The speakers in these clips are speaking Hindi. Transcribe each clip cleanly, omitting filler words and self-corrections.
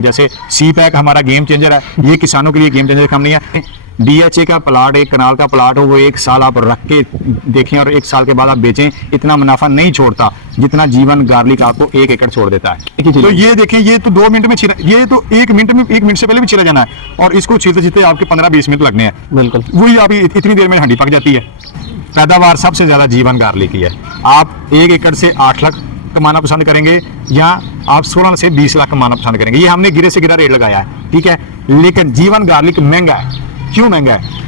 जैसे सी पैक हमारा गेम चेंजर है, ये किसानों के लिए गेम चेंजर काम नहीं है। डीएचए का प्लाट, एक कनाल का प्लाट हो, वो 1 साल आप रख के देखें और 1 साल के बाद आप बेचें, इतना मुनाफा नहीं छोड़ता जितना जीवन गार्लिक आपको 1 एकड़ छोड़ देता है। तो ये देखें, ये तो 2 मिनट में छिला, ये तो 1 मिनट में, 1 मिनट से पहले भी छिला जाना है और इसको छीलते छीलते आपके 15-20 मिनट लगने हैं। बिल्कुल वही आप इतनी देर में हांडी पक जाती है। पैदावार सबसे ज्यादा जीवन गार्लिक की है। आप 1 एकड़ से 8 लाख कमाना पसंद करेंगे या आप 16 से 20 लाख कमाना पसंद करेंगे, ये हमने गिरे से गिरा रेट लगाया है, ठीक है। लेकिन जीवन गार्लिक महंगा है। क्यों महंगा है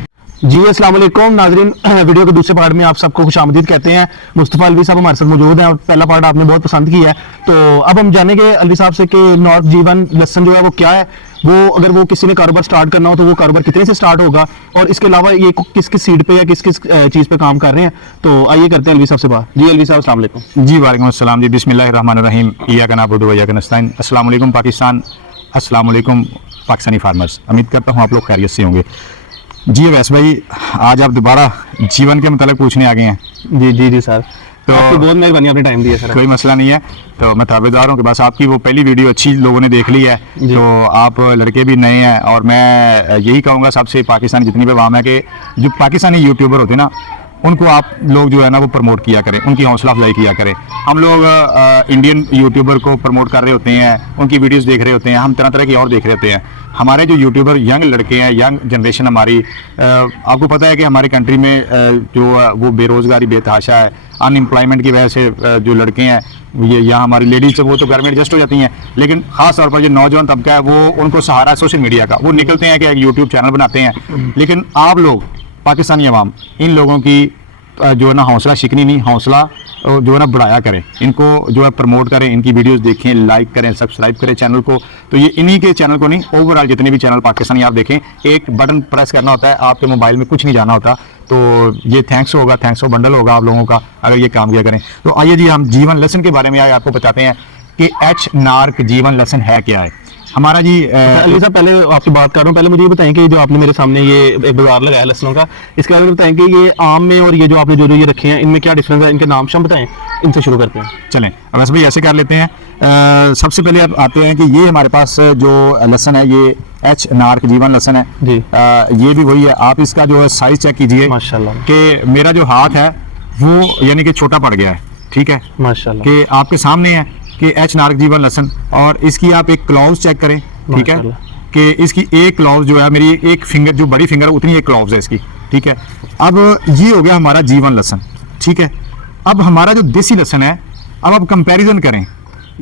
जी? अस्सलाम वालेकुम नाजरीन, वीडियो के दूसरे पार्ट में आप सबको खुशामदीद कहते हैं। मुस्तफ़ा अलवी साहब हमारे साथ मौजूद हैं और पहला पार्ट आपने बहुत पसंद किया है, तो अब हम जानेंगे अलवी साहब से कि नॉर्थ जीवन लहसन जो है वो क्या है, वो अगर वो किसी ने कारोबार स्टार्ट करना हो तो वो कारोबार कितने से स्टार्ट होगा और इसके अलावा ये किस किस सीड पे या किस किस चीज़ पे काम कर रहे हैं। तो आइए करते हैं अलवी साहब से बात। जी अलवी साहब अस्सलाम वालेकुम। जी वालेकुम अस्सलाम जी, बिस्मिल्लाहिर्रहमानिर्रहीम, इय्याका नअबुदु व इय्याका नस्तईन। अस्सलाम वालेकुम पाकिस्तान, अस्सलाम वालेकुम पाकिस्तानी फार्मर्स। उम्मीद करता हूँ आप लोग खैरियत से होंगे। जी वैस भाई, आज आप दोबारा जीवन के मतलब पूछने आ गए हैं। जी जी जी सर, तो आपकी बहुत मेहरबानी, आपने टाइम दिया सर। कोई मसला नहीं है। तो मैं ताबेदार हूँ कि बस आपकी वो पहली वीडियो अच्छी लोगों ने देख ली है, तो आप लड़के भी नए हैं और मैं यही कहूँगा सबसे, पाकिस्तान जितनी भी आवाम है कि जो पाकिस्तानी यूट्यूबर होते हैं ना, उनको आप लोग जो है ना वो प्रमोट किया करें, उनकी हौसला अफजाई किया करें। हम लोग इंडियन यूट्यूबर को प्रमोट कर रहे होते हैं, उनकी वीडियोस देख रहे होते हैं, हम तरह तरह की और देख रहे होते हैं। हमारे जो यूट्यूबर यंग लड़के हैं, यंग जनरेशन हमारी, आपको पता है कि हमारी कंट्री में जो वो बेरोज़गारी बेतहाशा है, अनएम्प्लॉयमेंट की वजह से जो लड़के हैं ये यहाँ हमारी लेडीज वो तो घर में एडजस्ट हो जाती हैं, लेकिन ख़ास तौर पर जो नौजवान तबका है वो उनको सहारा सोशल मीडिया का, वो निकलते हैं कि एक यूट्यूब चैनल बनाते हैं। लेकिन आप लोग पाकिस्तानी अवाम इन लोगों की जो है ना हौसला शिकनी नहीं, हौसला जो है ना बढ़ाया करें, इनको जो है प्रमोट करें, इनकी वीडियोस देखें, लाइक करें, सब्सक्राइब करें चैनल को। तो ये इन्हीं के चैनल को नहीं, ओवरऑल जितने भी चैनल पाकिस्तानी आप देखें, एक बटन प्रेस करना होता है, आपके मोबाइल में कुछ नहीं जाना होता। तो ये थैंक्स होगा, थैंक्स बंडल होगा आप लोगों का अगर ये काम किया करें। तो आइए जी, हम जीवन लेसन के बारे में आपको बताते हैं कि एच नार्क जीवन लेसन है क्या है हमारा। जी अली साहब, पहले आपसे बात कर रहा हूँ, पहले मुझे ये बताएं कि जो आपने मेरे सामने ये एक बाजार लगाया लहसनों का, इसके बारे में बताएं कि ये आम में और ये जो आपने जो ये रखे हैं इनमें क्या डिफरेंस है, इनके नाम शाम बताएं, इनसे शुरू करते हैं। चलें वैसे भाई ऐसे कर लेते हैं। सबसे पहले आप आते हैं कि ये हमारे पास जो लहसन है ये एच नार्क जीवन लहसन है जी। ये भी वही है। आप इसका जो है साइज चेक कीजिए माशाल्लाह, कि मेरा जो हाथ है वो यानी कि छोटा पड़ गया है, ठीक है माशाल्लाह, कि आपके सामने है कि एच नार्क जीवन लहसन, और इसकी आप एक क्लॉज चेक करें, ठीक है, कि इसकी एक क्लॉज जो है, मेरी एक फिंगर जो बड़ी फिंगर है उतनी एक क्लॉज है इसकी, ठीक है। अब ये हो गया हमारा जीवन लहसन, ठीक है। अब हमारा जो देसी लहसन है, अब आप कंपैरिजन करें,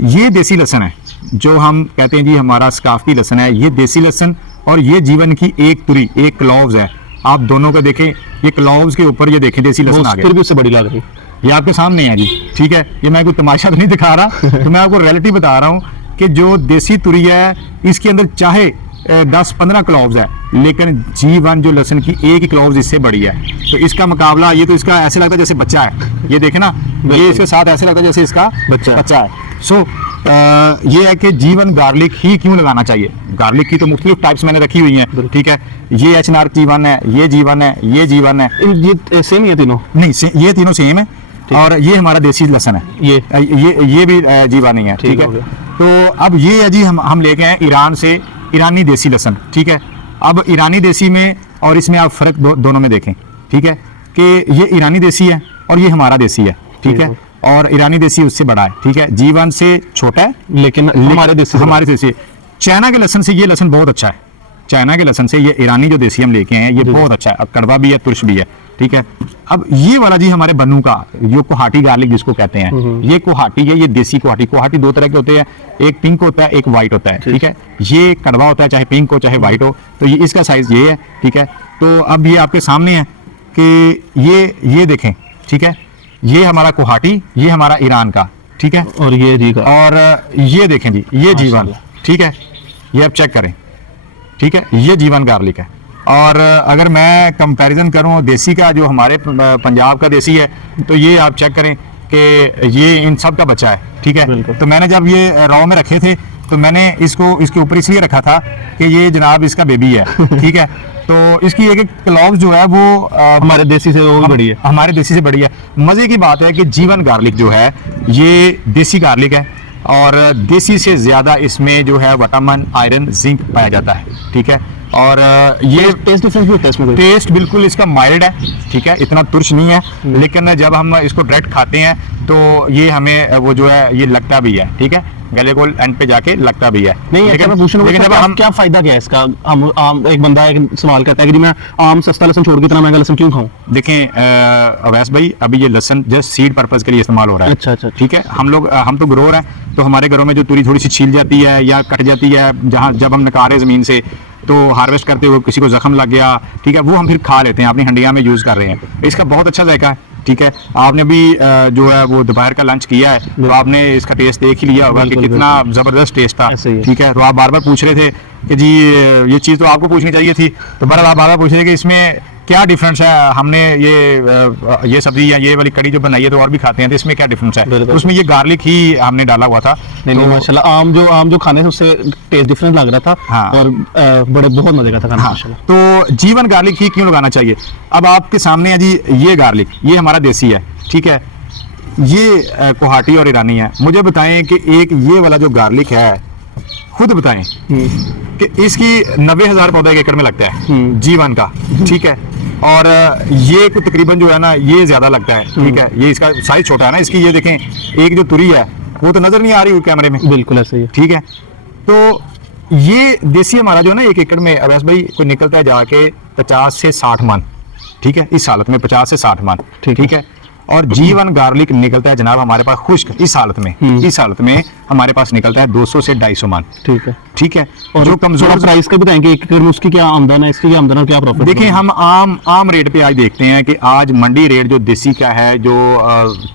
ये देसी लहसन है जो हम कहते हैं जी हमारा सकाफती लहसन है, ये देसी लहसन, और ये जीवन की एक तुरी, एक क्लॉव्स है। आप दोनों को देखें, ये क्लॉव्स के ऊपर ये देखें देसी लहसन आ गया, फिर भी उससे बड़ी लग रही, ये आपके सामने है जी, ठीक है। ये मैं कोई तमाशा तो नहीं दिखा रहा तो मैं आपको रियलिटी बता रहा हूँ कि जो देसी तुरी है इसके अंदर चाहे 10-15 क्लॉव्स है, लेकिन जीवन जो लहसन की एक ही क्लॉव्स इससे बड़ी है। तो इसका मुकाबला, ये तो इसका ऐसे लगता है जैसे बच्चा है, ये देखे ना, ये इसके साथ ऐसे लगता है जैसे इसका बच्चा है। सो ये है कि जीवन गार्लिक ही क्यों लगाना चाहिए। गार्लिक की तो मुख्तलिफ टाइप्स मैंने रखी हुई हैं, ठीक है। ये एच नार्क जीवन है, ये जीवन है, ये जीवन है, ये सेम ही है तीनों? नहीं, ये तीनों सेम है, और ये हमारा देसी लहसन है, ये भी जीवा नहीं है, ठीक है। तो अब ये है जी, हम लेके आए ईरान से ईरानी देसी लहसन, ठीक है। अब ईरानी देसी में और इसमें आप फर्क दोनों में देखें, ठीक है, कि ये ईरानी देसी है और ये हमारा देसी है, ठीक है। और ईरानी देसी उससे बड़ा है, ठीक है, जीवन से छोटा है, लेकिन हमारे देसी चाइना के लहसन से ये लहसन बहुत अच्छा है। चाइना के लहसन से ये ईरानी जो देसी हम लेके हैं ये बहुत अच्छा है, अब कड़वा भी है, तुर्श भी है, ठीक है। अब ये वाला जी हमारे बन्नू का, ये कोहाटी गार्लिक जिसको कहते हैं, ये कोहाटी है, ये देसी कोहाटी। कोहाटी 2 तरह के होते हैं, एक पिंक होता है, एक वाइट होता है, ठीक है। ये कड़वा होता है, चाहे पिंक हो चाहे वाइट हो। तो ये इसका साइज ये है, ठीक है। तो अब ये आपके सामने है कि ये देखें, ठीक है, ये हमारा कोहाटी, ये हमारा ईरान का, ठीक है। और ये जी का, और ये देखें जी, ये जीवन, ठीक है, ये आप चेक करें, ठीक है, ये जीवन गार्लिक है। और अगर मैं कंपैरिजन करूं देसी का, जो हमारे पंजाब का देसी है, तो ये आप चेक करें कि ये इन सब का बच्चा है, ठीक है। तो मैंने जब ये रॉ में रखे थे तो मैंने इसको इसके ऊपर इसलिए रखा था कि ये जनाब इसका बेबी है, ठीक है। तो इसकी एक क्लॉव जो है वो हमारे देसी से वो बड़ी है, हमारे देसी से बड़ी है। मजे की बात है कि जीवन गार्लिक जो है ये देसी गार्लिक है और देसी से ज़्यादा इसमें जो है विटामिन, आयरन, जिंक पाया जाता है, ठीक है। और ये टेस्ट डिफरेंस भी होता है इसमें? टेस्ट बिल्कुल इसका माइल्ड है, ठीक है, इतना तुर्श नहीं है, लेकिन जब हम इसको डायरेक्ट खाते हैं तो ये हमें वो जो है ये लगता भी है, ठीक है, गले को एंड पे जाके लगता भी है। नहीं, लेकिन मैं पूछ रहा हूँ लेकिन जब क्या, हम क्या फायदा क्या है इसका? हम आम एक बंदा एक सवाल करता है कि जी मैं आम सस्ता लहसुन छोड़ के इतना महंगा लहसुन क्यों खाऊं? देखें अवैस भाई, अभी ये लहसुन जस्ट सीड पर्पज के लिए इस्तेमाल हो रहा है। अच्छा, ठीक है। हम तो ग्रोअर हैं, तो हमारे घरों में जो तुरी थोड़ी सी छील जाती है या कट जाती है, जहाँ जब हम निकाल रहे हैं ज़मीन से, तो हार्वेस्ट करते हुए किसी को जख्म लग गया, ठीक है, वो हम फिर खा लेते हैं, अपनी हंडिया में यूज़ कर रहे हैं। इसका बहुत अच्छा जायका है, ठीक है। आपने भी जो है वो दोपहर का लंच किया है, तो आपने इसका टेस्ट देख ही लिया होगा कि कितना ज़बरदस्त टेस्ट था, ठीक है। तो आप बार बार पूछ रहे थे कि जी ये चीज़ तो आपको पूछनी चाहिए थी, तो बहरहाल आप बार बार पूछ रहे थे कि इसमें क्या डिफरेंस है। हमने ये सब्जी या ये वाली कड़ी जो बनाई है तो और भी खाते हैं, तो इसमें क्या डिफरेंस है? तो उसमें ये गार्लिक ही हमने डाला हुआ था। नहीं, माशाल्लाह आम जो खाने से उससे टेस्ट डिफरेंट लग रहा था। हाँ। और बहुत मजे का था खाना। हाँ। तो जीवन गार्लिक ही क्यों लगाना चाहिए? अब आपके सामने है जी ये गार्लिक, ये हमारा देसी है, ठीक है, ये कोहाटी और ईरानी है। मुझे बताएं कि एक ये वाला जो गार्लिक है, खुद बताएं कि इसकी 90,000 पौधा एक एकड़ में लगता है जीवन का, ठीक है। और ये को तकरीबन जो है ना ये ज्यादा लगता है, ठीक है। ये इसका साइज छोटा है ना इसकी, ये देखें एक जो तुरी है वो तो नजर नहीं आ रही कैमरे में, बिल्कुल ऐसे ही, ठीक है। तो ये देसी हमारा जो है ना एक एकड़ में अवैस भाई कोई निकलता है जाके 50 से 60 मन, ठीक है, इस हालत में 50 से 60 मन, ठीक है। और जीवन गार्लिक निकलता है जनाब हमारे पास खुश्क इस हालत में हमारे पास निकलता है 200 से 250 मन, ठीक है, ठीक है। और जो कमजोर प्राइस का बताएंगे एक एकड़ में उसकी क्या आमदन है, इसकी क्या आमदन है, क्या प्रॉफिट? देखिए हम आम रेट पे आज देखते हैं कि आज मंडी रेट जो देसी का है, जो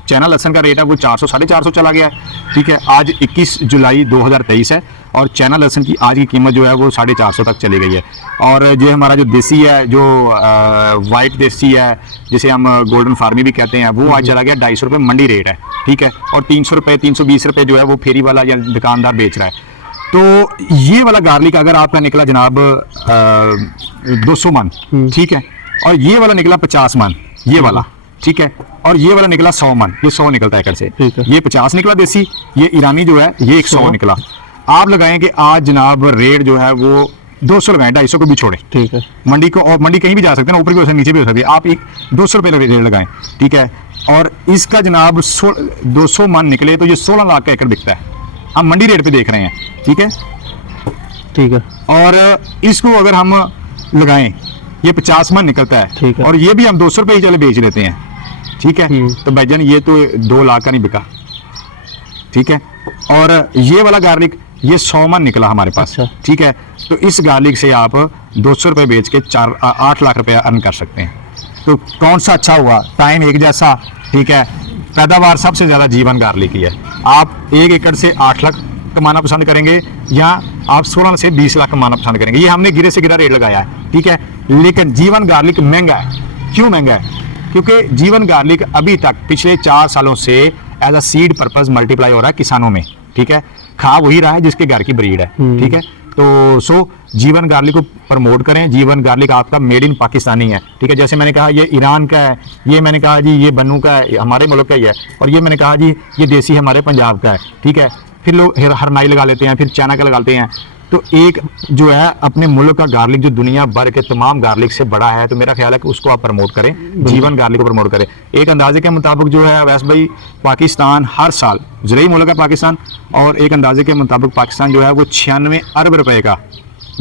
चाइना लहसुन का रेट है वो 400 450 चला गया है, ठीक है। आज 21 जुलाई 2023 है और चाइना लहसुन की आज की कीमत जो है वो 450 तक चली गई है। और ये हमारा जो देसी है, जो वाइट देसी है जिसे हम गोल्डन फार्मी भी कहते हैं, वो आज चला गया 250 रुपये मंडी रेट है, ठीक है। और 300 रुपये 320 रुपये जो है वो फेरी वाला या दुकानदार बेच रहा है। तो ये वाला गार्लिक अगर आपका निकला जनाब 200 मन, ठीक है, और ये वाला निकला 50 मन, ये वाला, ठीक है, और ये वाला निकला 100 मन, ये 100 निकलता है एकड़ से, ये 50 निकला देसी, ये ईरानी जो है ये 100 निकला। आप लगाएं कि आज जनाब रेट जो है वो 200 लगाएं, 250 को भी छोड़े, ठीक है। मंडी को, और मंडी कहीं भी जा सकते हैं ना, ऊपर भी हो सकती है नीचे भी हो सकती है, आप एक 200 रुपये रेट लगाएं, ठीक है। और इसका जनाब 200 मन निकले तो ये 16 लाख का एकड़ बिकता है, हम मंडी रेट पे देख रहे हैं, ठीक है, ठीक है। और इसको अगर हम लगाएं ये 50 मन निकलता है, ठीक है, और ये भी हम 200 रुपये ही चले बेच लेते हैं, ठीक है। तो भाईजान ये तो 2 लाख का नहीं बिका, ठीक है। और ये वाला गार्लिक ये 100 मन निकला हमारे पास, ठीक है। तो इस गार्लिक से आप 200 रुपये बेच के 8 लाख रुपया अर्न कर सकते हैं। तो कौन सा अच्छा हुआ? टाइम एक जैसा, ठीक है, पैदावार सबसे ज्यादा जीवन गार्लिक की है। आप 1 एकड़ से 8 लाख कमाना पसंद करेंगे या आप 16 से 20 लाख कमाना पसंद करेंगे? ये हमने गिरे से गिरा रेट लगाया है, ठीक है। लेकिन जीवन गार्लिक महंगा है। क्यों महंगा है? क्योंकि जीवन गार्लिक अभी तक पिछले 4 सालों से as a seed purpose multiply हो रहा है किसानों में, ठीक है। खा वही रहा है जिसके घर की ब्रीड है, ठीक है। तो जीवन गार्लिक को प्रमोट करें। जीवन गार्लिक आपका मेड इन पाकिस्तानी है, ठीक है। जैसे मैंने कहा ये ईरान का है, ये मैंने कहा जी ये बन्नू का है, हमारे मुल्क का ही है, और ये मैंने कहा जी ये देसी हमारे पंजाब का है, ठीक है। फिर लोग हरनाई लगा लेते हैं, फिर चाइना का लगाते हैं। तो एक जो है अपने मुल्क का गार्लिक जो दुनिया भर के तमाम गार्लिक से बड़ा है, तो मेरा ख्याल है कि उसको आप प्रमोट करें, जीवन गार्लिक को प्रमोट करें। एक अंदाजे के मुताबिक जो है वैसे भाई पाकिस्तान हर साल, ज़रूरी मुल्क है पाकिस्तान, और एक अंदाजे के मुताबिक पाकिस्तान जो है वो 96 अरब रुपए का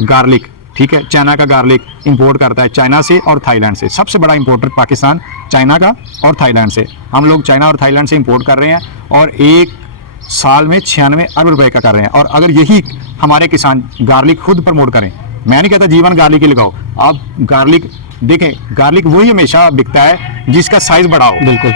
गार्लिक, ठीक है, चाइना का गार्लिक इंपोर्ट करता है, चाइना से और थाईलैंड से। सबसे बड़ा इंपोर्टर पाकिस्तान चाइना का और थाईलैंड से। हम लोग चाइना और थाईलैंड से इंपोर्ट कर रहे हैं और एक साल में 96 अरब रुपए का कर रहे हैं। और अगर यही हमारे किसान गार्लिक खुद प्रमोट करें, मैं नहीं कहता जीवन गार्लिक ही लगाओ, आप गार्लिक देखें, गार्लिक वही हमेशा बिकता है जिसका साइज बड़ा हो। बिल्कुल,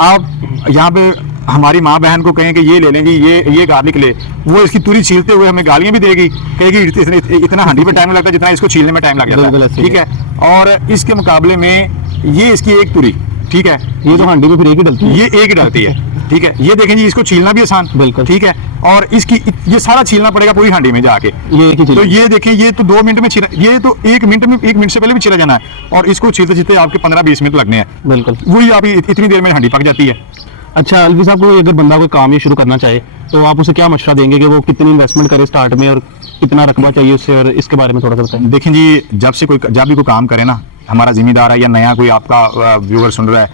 आप यहाँ पे हमारी माँ बहन को कहें कि ये ले लेंगी, ये गार्लिक ले, वो इसकी तुरी छीलते हुए हमें गालियाँ भी देगी, कहेगी इतना हंडी पे टाइम लगता है जितना इसको छीलने में टाइम लग जाता है, ठीक है। और इसके मुकाबले में ये इसकी एक तुरी, ठीक है, ये तो हंडी में फिर एक ही डलती है, ये एक ही डलती है, ठीक है। ये देखें जी इसको छीलना भी आसान, बिल्कुल, ठीक है। और इसकी ये सारा छीलना पड़ेगा पूरी हांडी में जाके, तो ये देखें ये तो 2 मिनट में छिला, ये तो 1 मिनट से पहले भी छिला जाना है, और इसको छीलते छीलते आपके 15-20 मिनट लगने हैं, बिल्कुल। वही आप इतनी देर में हांडी पक जाती है। अच्छा अलवी साहब, को अगर बंदा कोई काम ही शुरू करना चाहे तो आप उसे क्या मशवरा देंगे कि वो कितनी इन्वेस्टमेंट करे स्टार्ट में और कितना रकबा चाहिए उससे, और इसके बारे में थोड़ा सा बताएं। देखें जी, जब भी कोई काम करे ना, हमारा जिम्मेदार है या नया कोई आपका व्यूअर सुन रहा है,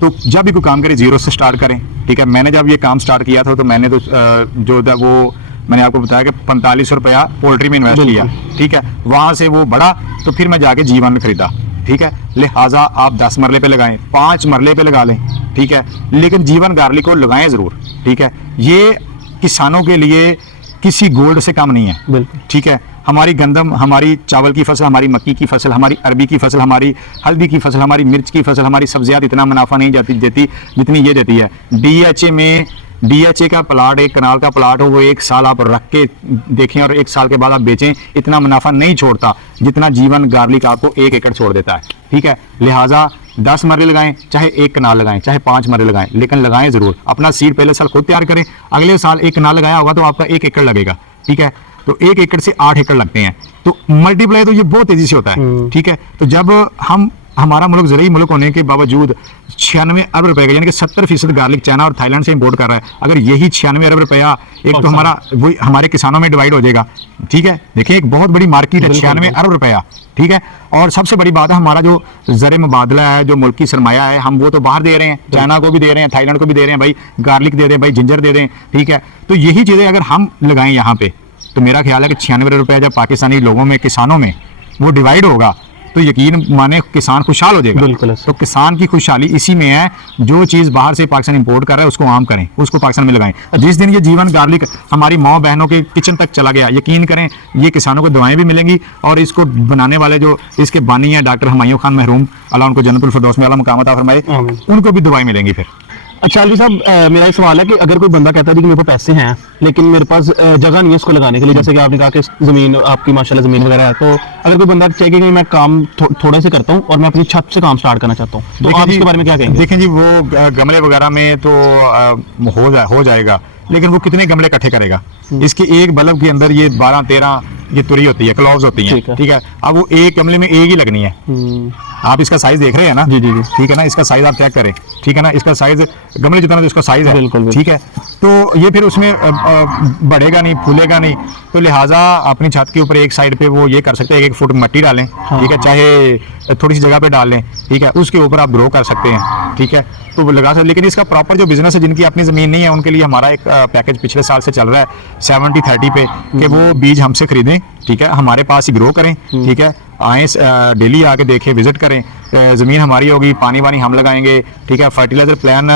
तो जब भी कोई काम करे जीरो से स्टार्ट करें। ठीक है, मैंने जब ये काम स्टार्ट किया था तो मैंने तो जो था वो मैंने आपको बताया कि 45 रुपया पोल्ट्री में इन्वेस्ट किया। ठीक है, वहां से वो बढ़ा तो फिर मैं जाके जीवन खरीदा। ठीक है, लिहाजा आप 10 मरले पे लगाएं, 5 मरले पे लगा लें। ठीक है, लेकिन जीवन गार्लिक को लगाएं जरूर। ठीक है, ये किसानों के लिए किसी गोल्ड से कम नहीं है। बिल्कुल। ठीक है, हमारी गंदम, हमारी चावल की फसल, हमारी मक्की की फसल, हमारी अरबी की फसल, हमारी हल्दी की फसल, हमारी मिर्च की फसल, हमारी सब्जियां इतना मुनाफा नहीं देती जितनी ये देती है। डीएचए में, डीएचए का प्लाट, एक कनाल का प्लाट हो, वो 1 साल आप रख के देखें और 1 साल के बाद आप बेचें, इतना मुनाफा नहीं छोड़ता जितना जीवन गार्लिक आपको 1 एकड़ छोड़ देता है। ठीक है, लिहाजा 10 मरले लगाएं, चाहे 1 कनाल लगाएं, चाहे 5 मरले लगाएं, लेकिन लगाएं जरूर। अपना सीड पहले साल खुद तैयार करें, अगले साल 1 कनाल लगाया होगा तो आपका 1 एकड़ लगेगा। ठीक है, तो 1 एकड़ से 8 एकड़ लगते हैं, तो मल्टीप्लाई तो ये बहुत तेजी से होता है। ठीक है, तो जब हमारा मुल्क ज़रूरी मुल्क होने के बावजूद 96 अरब रुपए का, यानी कि 70% गार्लिक चाइना और थाईलैंड से इंपोर्ट कर रहा है, अगर यही 96 अरब रुपया एक तो हमारा वही हमारे किसानों में डिवाइड हो जाएगा। ठीक है, देखिए एक बहुत बड़ी मार्केट है, 96 अरब रुपया। ठीक है, और सबसे बड़ी बात है हमारा जो ज़र मुबादला है, जो मुल्की सरमाया है, हम वो तो बाहर दे रहे हैं, चाइना को भी दे रहे हैं, थाईलैंड को भी दे रहे हैं, भाई गार्लिक दे दें, भाई जिंजर दे दें। ठीक है, तो यही चीज़ें अगर हम लगाएं यहाँ पे, तो मेरा ख्याल है कि 96 रुपया जब पाकिस्तानी लोगों में, किसानों में वो डिवाइड होगा तो यकीन माने किसान खुशहाल हो जाएगा। बिल्कुल। तो किसान की खुशहाली इसी में है, जो चीज़ बाहर से पाकिस्तान इंपोर्ट कर रहा है उसको आम करें, उसको पाकिस्तान में लगाएं। जिस दिन ये जीवन गार्लिक हमारी माँ बहनों के किचन तक चला गया, यकीन करें ये किसानों को दवाएं भी मिलेंगी, और इसको बनाने वाले जो इसके बानी हैं डॉक्टर हुमायूं खान महरूम, अल्लाह उनको जन्नतुल फिरदौस में आला मकाम अता फरमाए, उनको भी दवाई मिलेंगी फिर। अच्छा अलवी साहब, मेरा एक सवाल है कि अगर कोई बंदा कहता है कि मेरे पास पैसे हैं लेकिन मेरे पास जगह नहीं है उसको लगाने के लिए, जैसे कि आपने कहा कि जमीन आपकी माशाल्लाह जमीन वगैरह है, तो अगर कोई बंदा चाहिए कि मैं काम थोड़े से करता हूँ और मैं अपनी छत से काम स्टार्ट करना चाहता हूँ, तो आप इसके बारे में क्या कहेंगे? देखें जी, वो गमले वगैरह में तो हो जाएगा, लेकिन वो कितने गमले इकट्ठे करेगा? इसकी एक बल्ब के अंदर ये 12-13 ये तुरी होती है, क्लॉव्स होती हैं। ठीक है, अब वो एक गमले में एक ही लगनी है। आप इसका साइज देख रहे हैं ना? जी जी जी। ठीक है ना, इसका साइज आप चेक करें। ठीक है ना, इसका साइज गमले जितना तो इसका साइज है। बिल्कुल। ठीक है, तो ये फिर उसमें बढ़ेगा नहीं, फूलेगा नहीं, तो लिहाजा अपनी छत के ऊपर एक साइड पे वो ये कर सकते हैं, 1 फुट मिट्टी डालें। ठीक है, चाहे थोड़ी सी जगह पे डाल लें। ठीक है, उसके ऊपर आप ग्रो कर सकते हैं। ठीक है, तो वो लगा सकते। लेकिन इसका प्रॉपर जो बिजनेस है, जिनकी अपनी जमीन नहीं है, उनके लिए हमारा एक पैकेज पिछले साल से चल रहा है 70-30 पे, कि वो बीज हमसे खरीदें। ठीक है, हमारे पास ही ग्रो करें। ठीक है, आए डेली आके देखें, विजिट करें, ज़मीन हमारी होगी, पानी वानी हम लगाएंगे। ठीक है, फर्टिलाइजर प्लान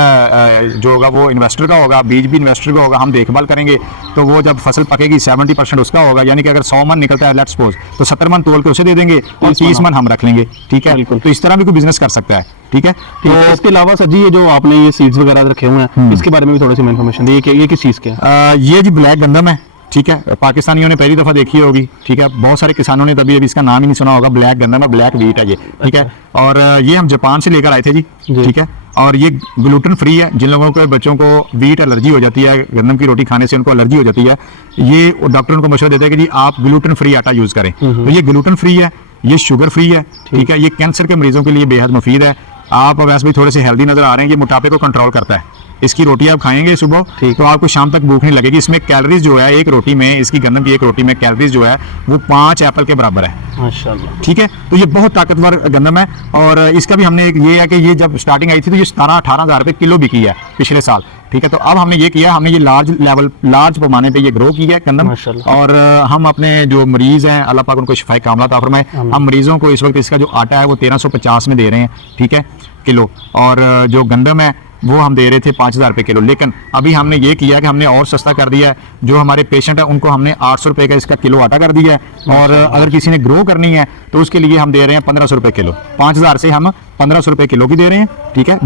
जो होगा वो इन्वेस्टर का होगा, बीज भी इन्वेस्टर का होगा, हम देखभाल करेंगे। तो वो जब फसल पकेगी 70% उसका होगा, यानी कि अगर 100 मन निकलता है लेट्स सपोज, तो 70 मन तोल के उसे दे देंगे और 30 मन हम रख लेंगे। ठीक है, तो इस तरह भी कोई बिजनेस कर सकता है। ठीक है, तो इसके अलावा सर जी, ये जो आपने ये सीड्स वगैरह रखे हुए हैं, इसके बारे में भी थोड़ी सी इन्फॉर्मेशन दी, ये किस चीज़ के है? ये जी ब्लैक गंदम है। ठीक है, पाकिस्तानियों ने पहली दफ़ा देखी होगी। ठीक है, बहुत सारे किसानों ने तभी अभी इसका नाम ही नहीं सुना होगा। ब्लैक गंदम है, ब्लैक वीट है ये। ठीक है, और ये हम जापान से लेकर आए थे जी। ठीक है, और ये ग्लूटेन फ्री है। जिन लोगों के बच्चों को वीट एलर्जी हो जाती है, गंदम की रोटी खाने से उनको एलर्जी हो जाती है, ये डॉक्टर उनको मशवरा देता है कि जी आप ग्लूटेन फ्री आटा यूज़ करें। तो ये ग्लूटेन फ्री है, ये शुगर फ्री है। ठीक है, ये कैंसर के मरीजों के लिए बेहद मुफीद है। आप वैसे भी थोड़े से हेल्दी नजर आ रहे हैं, ये मोटापे को कंट्रोल करता है। इसकी रोटी आप खाएंगे सुबह तो आपको शाम तक भूख नहीं लगेगी। इसमें कैलोरीज जो है, एक रोटी में, इसकी गंदम की एक रोटी में कैलोरीज जो है वो 5 एप्पल के बराबर है। माशाल्लाह। ठीक है, तो ये बहुत ताकतवर गंदम है। और इसका भी हमने ये है कि ये जब स्टार्टिंग आई थी तो ये 17-18 हज़ार रुपये किलो बिकी है पिछले साल। ठीक है, तो अब हमने ये किया, हमने ये लार्ज पैमाने पे ये ग्रो किया है गंदम। और हम अपने जो मरीज हैं, अल्लाह पाक उनको शिफाए कामला अता फरमाए, हम मरीजों को इस वक्त इसका जो आटा है वो 1350 में दे रहे हैं। ठीक है, किलो, और जो गंदम है वो हम दे रहे थे 5000 रुपये किलो। लेकिन अभी हमने ये किया कि हमने और सस्ता कर दिया है। जो हमारे पेशेंट है उनको हमने 800 रुपये का इसका किलो आटा कर दिया है। और अगर किसी ने ग्रो करनी है तो उसके लिए हम दे रहे हैं 1500 रुपये किलो। 5000 से हम 1500 रुपये किलो की दे रहे हैं। ठीक है,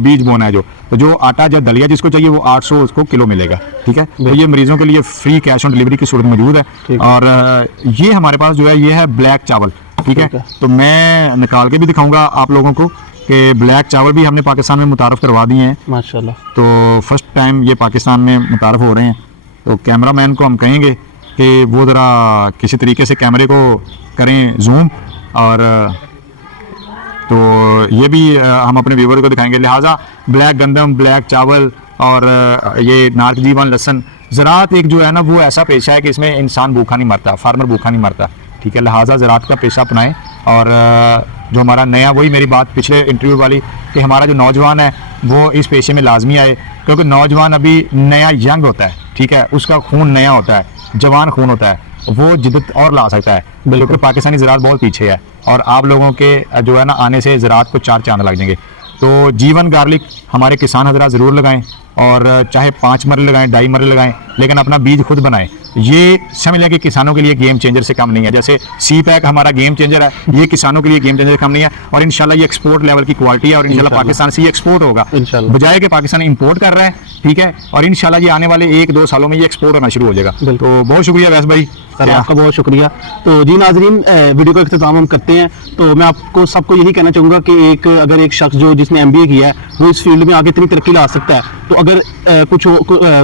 बीज बोना है तो जो आटा जो दलिया जिसको चाहिए वो 800 उसको किलो मिलेगा। ठीक है, तो ये मरीजों के लिए फ्री कैश ऑन डिलीवरी की सूरत मौजूद है। और ये हमारे पास जो है ये है ब्लैक चावल। ठीक है, तो मैं निकाल के भी दिखाऊंगा आप लोगों को कि ब्लैक चावल भी हमने पाकिस्तान में मुतारफ़ करवा दिए हैं माशाल्लाह। तो फर्स्ट टाइम ये पाकिस्तान में मुतारफ़ हो रहे हैं। तो कैमरामैन को हम कहेंगे कि वो ज़रा किसी तरीके से कैमरे को करें जूम, और तो ये भी हम अपने व्यूवर को दिखाएंगे। लिहाजा ब्लैक गंदम, ब्लैक चावल और ये नार्क जीवन लहसन, ज़राअत एक जो है ना वो ऐसा पेशा है कि इसमें इंसान भूखा नहीं मरता, फार्मर भूखा नहीं मरता, ठीक है। लिहाजा ज़राअत का पेशा अपनाएं और जो हमारा नया, वही मेरी बात पिछले इंटरव्यू वाली कि हमारा जो नौजवान है वो इस पेशे में लाजमी आए, क्योंकि नौजवान अभी नया यंग होता है, ठीक है, उसका खून नया होता है, जवान खून होता है, वो जिद्दत और ला सकता है, बिल्कुल। पाकिस्तानी ज़राअत बहुत पीछे है और आप लोगों के जो है ना आने से ज़राअत को 4 चांद लग जाएंगे। तो जीवन गार्लिक हमारे किसान हज़रात ज़रूर लगाएं और चाहे 5 मरले लगाएं, 2.5 मरले लगाएं, लेकिन अपना बीज खुद बनाएं। ये समझ लें कि किसानों के लिए गेम चेंजर से कम नहीं है। जैसे सी पैक हमारा गेम चेंजर है, ये किसानों के लिए गेम चेंजर से कम नहीं है और इंशाल्लाह ये एक्सपोर्ट लेवल की क्वालिटी है और इंशाल्लाह पाकिस्तान से ये एक्सपोर्ट होगा, बजाय कि पाकिस्तान इंपोर्ट कर रहा है, ठीक है। और इंशाल्लाह ये आने वाले 1-2 सालों में ये एक्सपोर्ट होना शुरू हो जाएगा। तो बहुत शुक्रिया वैस भाई, सर आपका बहुत शुक्रिया। तो जी नाजरीन, वीडियो का इख्तिताम हम करते हैं। तो मैं आपको सबको यही कहना चाहूँगा कि अगर एक शख्स जिसने MBA किया है वो इस फील्ड में आगे इतनी तरक्की ला सकता है, तो अगर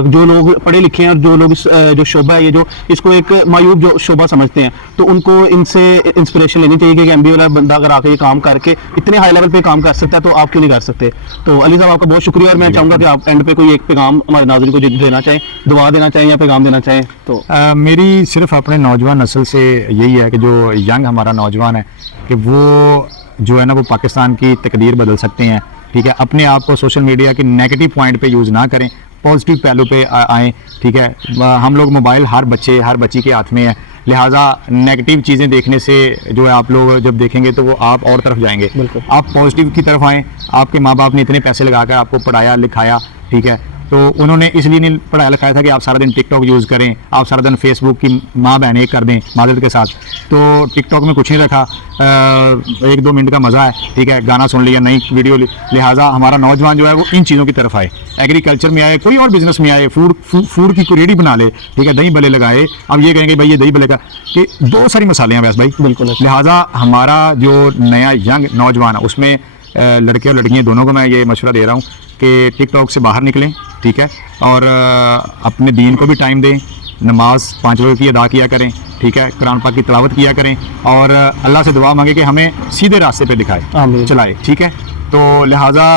जो लोग पढ़े लिखे हैं और जो लोग जो शोबा है, ये इसको एक मायूब जो शोबा समझते हैं, तो उनको इनसे इंस्पिरेशन लेनी चाहिए कि MBA वाला बंदा अगर आके ये काम करके इतने हाई लेवल पे काम कर सकता है तो आप क्यों नहीं कर सकते। तो अली साहब आपका बहुत शुक्रिया और मैं चाहूँगा कि आप एंड पे कोई एक पैगाम हमारे नाज़रीन को देना चाहें, दुआ देना चाहें या पैगाम देना चाहें। तो मेरी सिर्फ अपने नौजवान नस्ल से यही है कि जो यंग हमारा नौजवान है कि वो जो है ना वो पाकिस्तान की तकदीर बदल सकते हैं, ठीक है। अपने आप को सोशल मीडिया के नेगेटिव पॉइंट पे यूज़ ना करें, पॉजिटिव पहलू पे आएँ, ठीक है। हम लोग मोबाइल हर बच्ची के हाथ में है, लिहाजा नेगेटिव चीज़ें देखने से जो है आप लोग जब देखेंगे तो वो आप और तरफ जाएंगे। आप पॉजिटिव की तरफ आएँ। आपके माँ बाप ने इतने पैसे लगाकर आपको पढ़ाया लिखाया, ठीक है, तो उन्होंने इसलिए नहीं पढ़ाया लिखाया था कि आप सारा दिन टिकटॉक यूज़ करें, आप सारा दिन फेसबुक की माँ बहन एक कर दें मादरत के साथ। तो टिकटॉक में कुछ नहीं रखा, 1-2 मिनट का मज़ा है, ठीक है, गाना सुन लिया, नई वीडियो लिहाजा हमारा नौजवान जो है वो इन चीज़ों की तरफ आए, एग्रीकल्चर में आए, कोई और बिजनेस में आए, फूड की कोई रेडी बना ले, ठीक है, दही भले लगाए। अब ये कहेंगे भाई ये दही भले का कि बहुत सारी मसाले हैं वैसे भाई, बिल्कुल। लिहाजा हमारा जो नया यंग नौजवान है उसमें लड़के और लड़कियाँ दोनों को मैं ये मशवरा दे रहा हूँ कि टिकटॉक से बाहर निकलें, ठीक है, और अपने दीन को भी टाइम दें, नमाज 5 वक्त की अदा किया करें, ठीक है, कुरान पाक की तिलावत किया करें और अल्लाह से दुआ मांगे कि हमें सीधे रास्ते पे दिखाए, चलाए, ठीक है। तो लिहाजा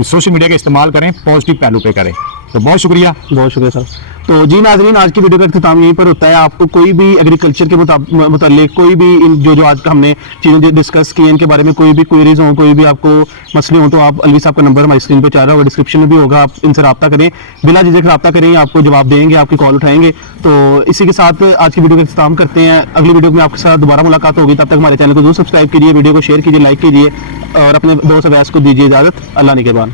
सोशल मीडिया का इस्तेमाल करें, पॉजिटिव पहलू पे करें। तो बहुत शुक्रिया सर। तो जी नाजरीन, आज की वीडियो का इख्तिताम यहीं पर होता है। आपको कोई भी एग्रीकल्चर के मुतालिक कोई भी जो आज का हमने चीज़ें डिस्कस की इनके बारे में कोई भी क्वेरीज हो, कोई भी आपको मसले हो, तो आप अलवी साहब का नंबर हमारी स्क्रीन पर चाह रहा होगा, डिस्क्रिप्शन में भी होगा, आप इनसे रब्ता करें, बिला झिझक रब्ता करें, आपको जवाब देंगे, आपकी कॉल उठाएंगे। तो इसी के साथ आज की वीडियो का इख्तिताम करते हैं। अगली वीडियो में आपके साथ दोबारा मुलाकात होगी, तब तक हमारे चैनल को जरूर सब्सक्राइब कीजिए, वीडियो को शेयर कीजिए, लाइक कीजिए और अपने दोस्त अवैस को दीजिए इजाज़त। अल्लाह निगहबान।